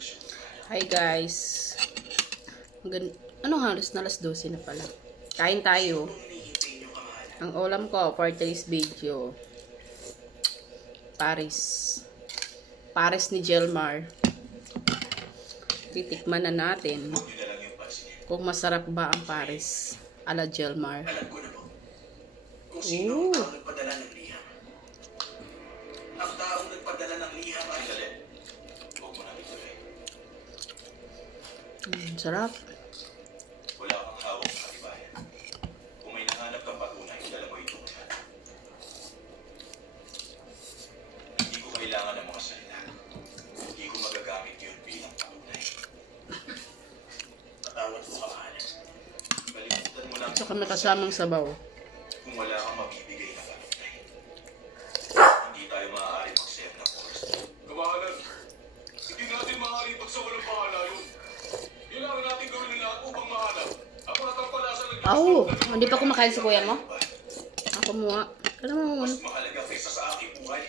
Hi guys. Ano halos na alas 12 na pala. Kain tayo. Ang ulam ko for today's video. Paris ni Jelmar. Titikman na natin kung masarap ba ang Paris ala Jelmar. Kung sino ang nagpadala ng liham. Ang taong nagpadala ng liham ay galit. Huwag mo namin tuloy. Sarap. Wala kang hawak sa katibayan. Kung may nahanap kang patunay, dala mo ito ngayon. Hindi ko kailangan ng mga salita. Hindi ko magagamit yun bilang patunay. Patawad mo kamahalan. Kalimutan mo lang. Tsaka may kasamang sabaw. Kung wala kang mabibigay na patunay, hindi tayo maaari mag-save ng oras. Kamahalan, hindi natin maaari pagsawalang bahala yun. Kailangan natin gawin ng lahat upang mahanap. Ako natampalasan ng Hindi pa kumakain si kuya mo? Ako muna. Kailan mo mas mahalaga kaysa sa aking buhay.